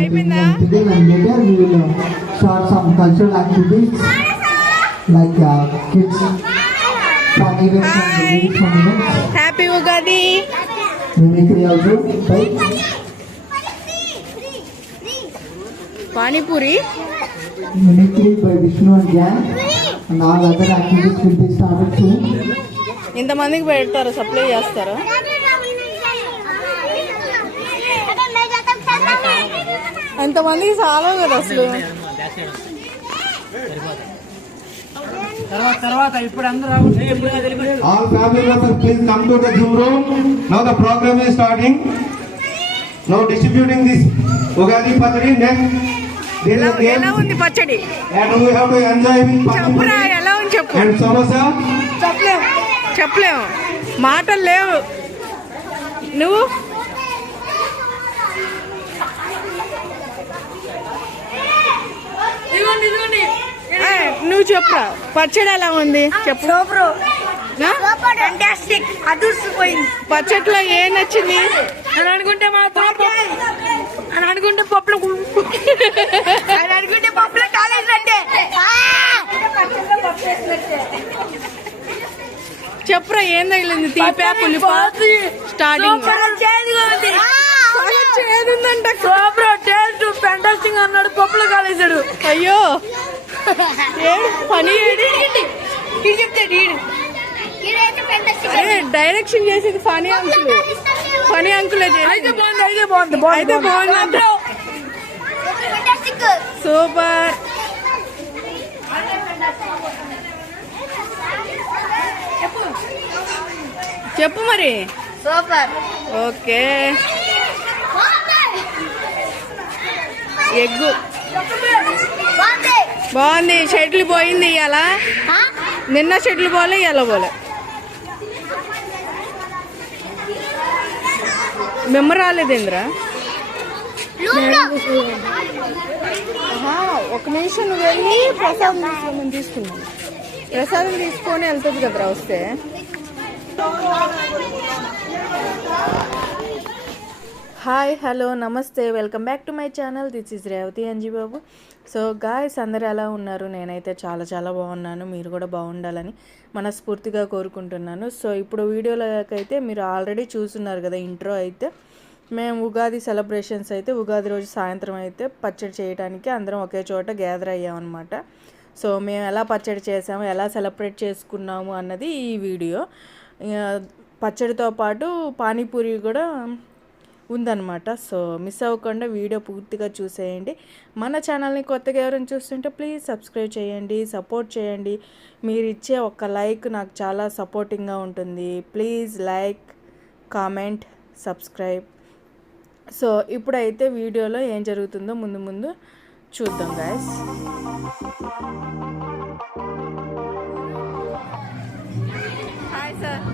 అయిపోయిందా? Today and later we will start some cultural activities like kids fun events and music fun events. Happy Ugadi. Mimicry also, right? Panipuri Mimicry by Vishnu and gang and all other activities will be started soon. ఇంతమందికి పెడతారు, supply చేస్తారు. అంతమందికి చాలా కదా అసలు. All family members, please come to the Zoom room. Now the program is starting. Now distributing this Ugadi Pachadi next. ఎలా ఉంది పచ్చడి? And we have to enjoy with చెప్పురా, ఎలా ఉంది చెప్పు. and samosa. చెప్పలేము, మాటలు లేవు. నువ్వు నువ్వు చెప్పురా, పచ్చడి ఎలా ఉంది చెప్పు. పచ్చట్లో ఏం నచ్చింది అని అనుకుంటే అని అనుకుంటే పప్పులు అని అనుకుంటే పప్పులో కాలేజ్ అంటే చెప్పురా, ఏం తగిలింది? తీపా పులిపా? స్టార్టింగ్ చేదుందంట. టేస్ట్ ఫ్యాంటాస్టిక్ అన్నాడు, పప్పులో కాలేసాడు. అయ్యో పని డైరెక్షన్ చేసేది ఫనీ అంకులే అయితే బాగుంది. సూపర్. చెప్పు మరి. సూపర్. ఓకే. ఎగ్గు బాగుంది. షెడ్లు పోయింది ఇవాళ. నిన్న షెడ్లు పోలే, ఇవాళ పోలే. మేము రాలేదేంద్రా. ఒక నిమిషం నువ్వు వెళ్ళి ప్రసాదం తీసుకున్నాను. ప్రసాదం తీసుకొని వెళ్తుంది కదరా వస్తే. హాయ్, హలో, నమస్తే, welcome back to my channel. This is Revathi Anji Babu. So guys, అందరు ఎలా ఉన్నారు? నేనైతే చాలా చాలా బాగున్నాను. మీరు కూడా బాగుండాలని మనస్ఫూర్తిగా కోరుకుంటున్నాను. సో ఇప్పుడు వీడియోలోకి అయితే మీరు ఆల్రెడీ చూస్తున్నారు కదా ఇంట్రో. అయితే మేము ఉగాది సెలబ్రేషన్స్ అయితే ఉగాది రోజు సాయంత్రం అయితే పచ్చడి చేయడానికి అందరం ఒకే చోట గ్యాదర్ అయ్యామన్నమాట. సో మేము ఎలా పచ్చడి చేసాము, ఎలా సెలబ్రేట్ చేసుకున్నాము అన్నది ఈ వీడియో. పచ్చడితో పాటు పానీపూరి కూడా ఉందన్నమాట. సో మిస్ అవ్వకుండా వీడియో పూర్తిగా చూసేయండి. మన ఛానల్ని కొత్తగా ఎవరైనా చూస్తుంటే ప్లీజ్ సబ్స్క్రైబ్ చేయండి, సపోర్ట్ చేయండి. మీరు ఇచ్చే ఒక్క లైక్ నాకు చాలా సపోర్టింగ్గా ఉంటుంది. Please like, comment, subscribe. So ఇప్పుడైతే వీడియోలో ఏం జరుగుతుందో ముందు చూద్దాం గాయస్. Hi sir.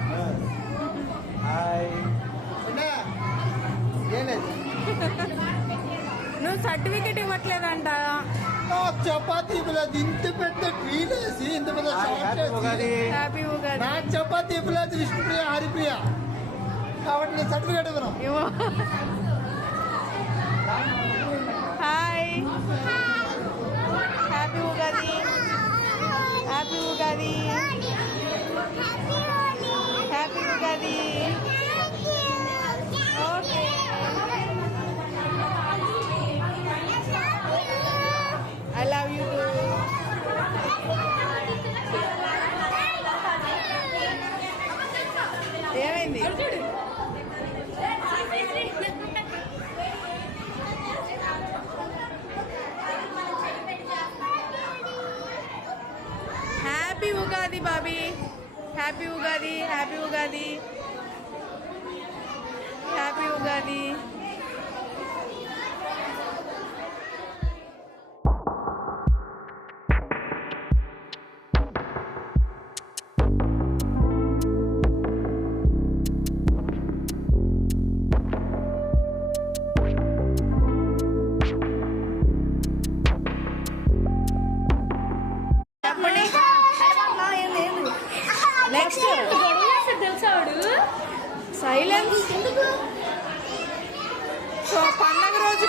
నువ్వు సర్టిఫికెట్ ఇవ్వట్లేదంట. చపాతీ ఇంత పెద్ద ట్రీలేసి ఇంత పెద్ద హ్యాపీ ఉగాది. నాకు చపాతీ ఇవ్వలేదు విష్ణుప్రియ, హరిప్రియ, కాబట్టి నేను సర్టిఫికేట్ ఇవ్వను. Hi, happy Ugadi. Happy Ugadi. Happy Ugadi. Okay. I love you too. ఏమైంది? Happy Ugadi Bobby. Happy Ugadi. Happy Ugadi. Happy Ugadi. Next silence.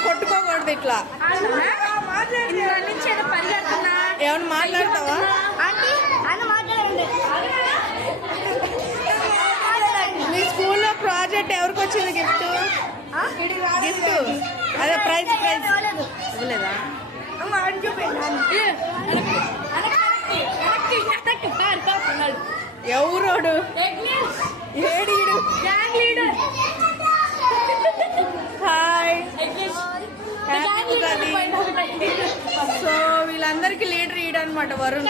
కొట్టుకోకూడదు ఇట్లా. ఏమన్నా మాట్లాడతావా? మీ స్కూల్లో ప్రాజెక్ట్ ఎవరికి వచ్చింది గిఫ్ట్? గిఫ్ట్ అదే ప్రైజ్ ఇవ్వలేదా? ఎవరోడు ఏడీడు? హాయ్, సో వీళ్ళందరికీ లీడర్ ఈడు అనమాట వరుణ్.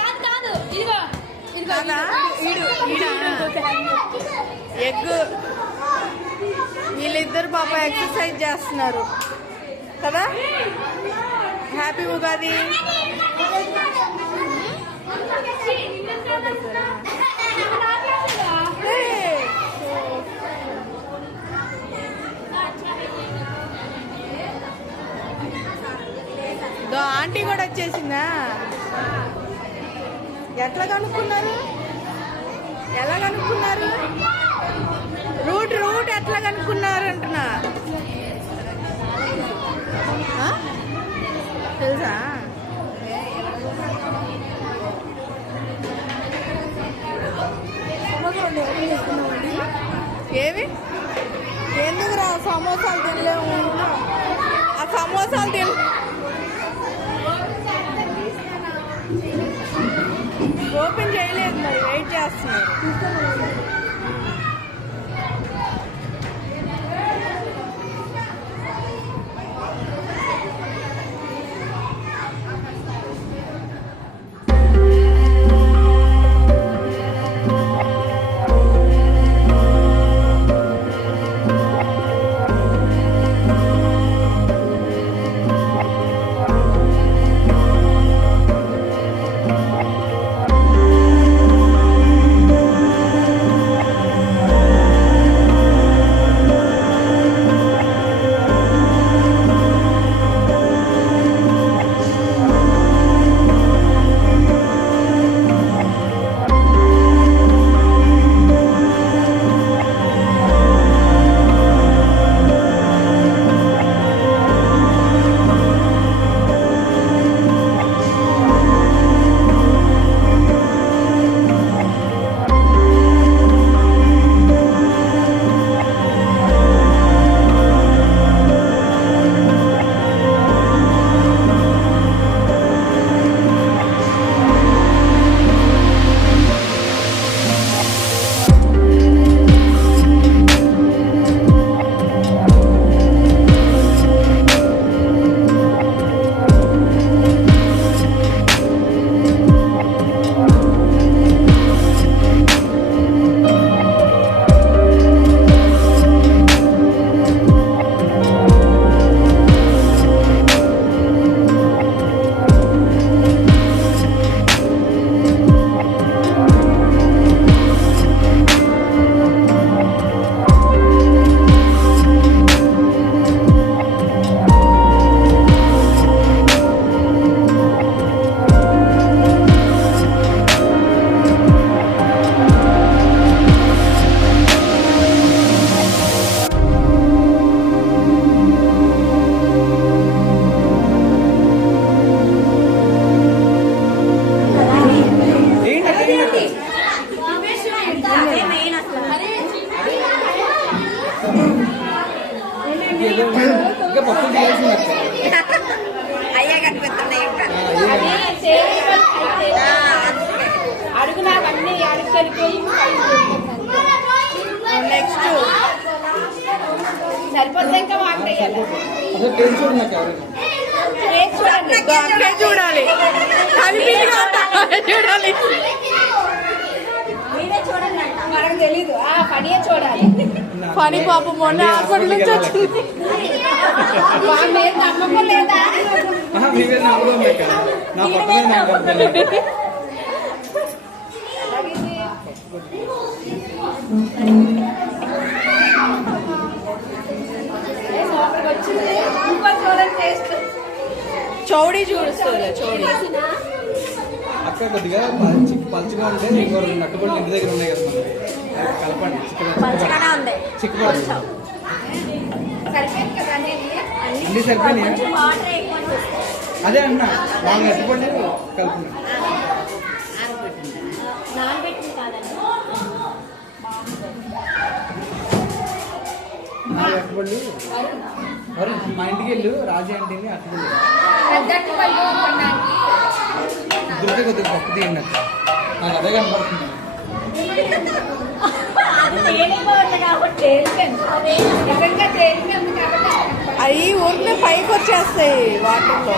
ఎగ్ వీళ్ళిద్దరు పాప ఎక్సర్సైజ్ చేస్తున్నారు కదా. హ్యాపీ ఉగాది. ఆంటీ కూడా వచ్చేసిందా? ఎట్లా కనుక్కున్నారు? ఎలా కనుక్కున్నారు? రూట్ ఎట్లా కనుక్కున్నారు అంటున్నా. తెలుసా? ఏవి ఎందుకు రా సమోసాలు తినలేము? ఆ సమోసాలు ఓపెన్ చేయలేదు, మరి వెయిట్ చేస్తున్నారు. అయ్యా కనిపిస్తున్నాయి అడుగు నాకు అన్ని అడుగు సరిపోయి నెక్స్ట్ సరిపోతే ఇంకా వాటర్ వేయాలి. చూడాలి చూడాలి మనకు తెలీదు. పనియే చూడాలి. పని పాప మొన్న హాస్పిటల్ నుంచి వచ్చింది. వాళ్ళ మీద నమ్మకం లేదా? చౌడీ చూడుస్తుంది చౌడీ. అక్కడ కొద్దిగా పలుచగా ఉంటే ఇంకో రెండు నట్టుబడులు ఇంటి దగ్గర ఉన్నాయి కదా మనకి కలపండి చిక్కుపడి సరిపోయింది కదా అన్ని సరిపోయినాయి. అదే అన్న వాళ్ళు అట్టుపండి కలుపుకున్నాం. అట్టుపండి మా ఇంటికి వెళ్ళు రాజీ అంటేనే అట్టుపండి దొరికే కొద్దిగా పప్పు తీయండి అక్క. నాకు అదే కనపడుతుంది. అవి ఊరికే పైకి వచ్చేస్తాయి వాటర్లో.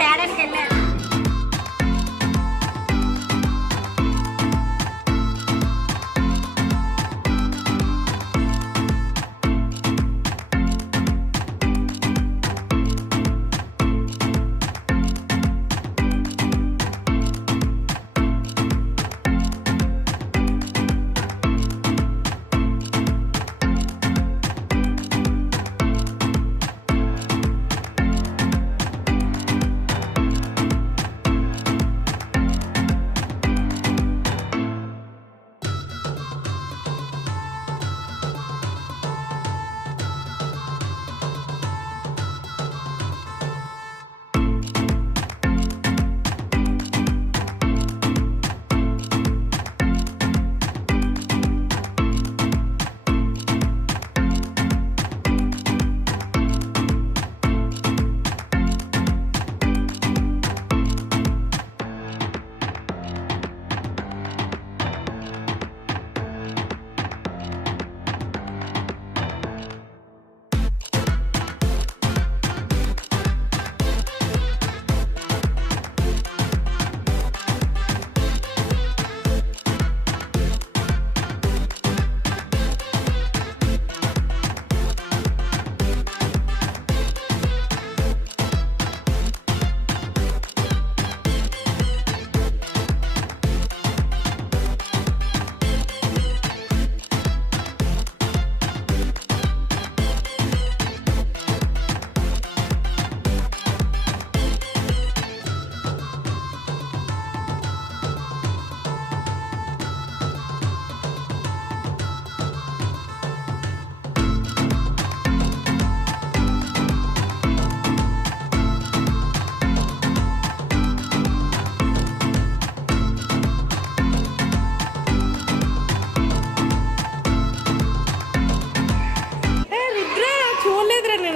తేడానికి వెళ్ళారు.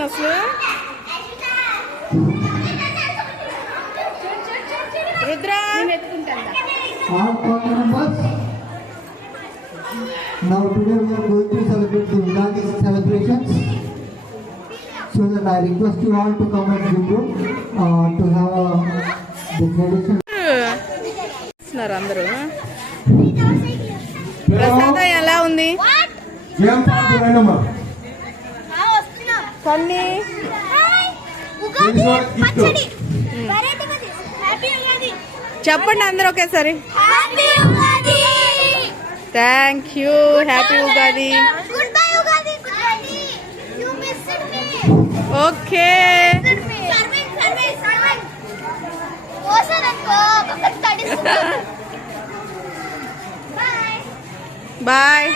అసలు Rudra All family members. Now today we are going to celebrate the Ugadi celebrations. So that I request you all to come and video to have the tradition. అందరూ ప్రసాదం ఎలా ఉంది సన్నీ చెప్పండి అందరూ ఒకేసారి thank you happy Ugadi okay bye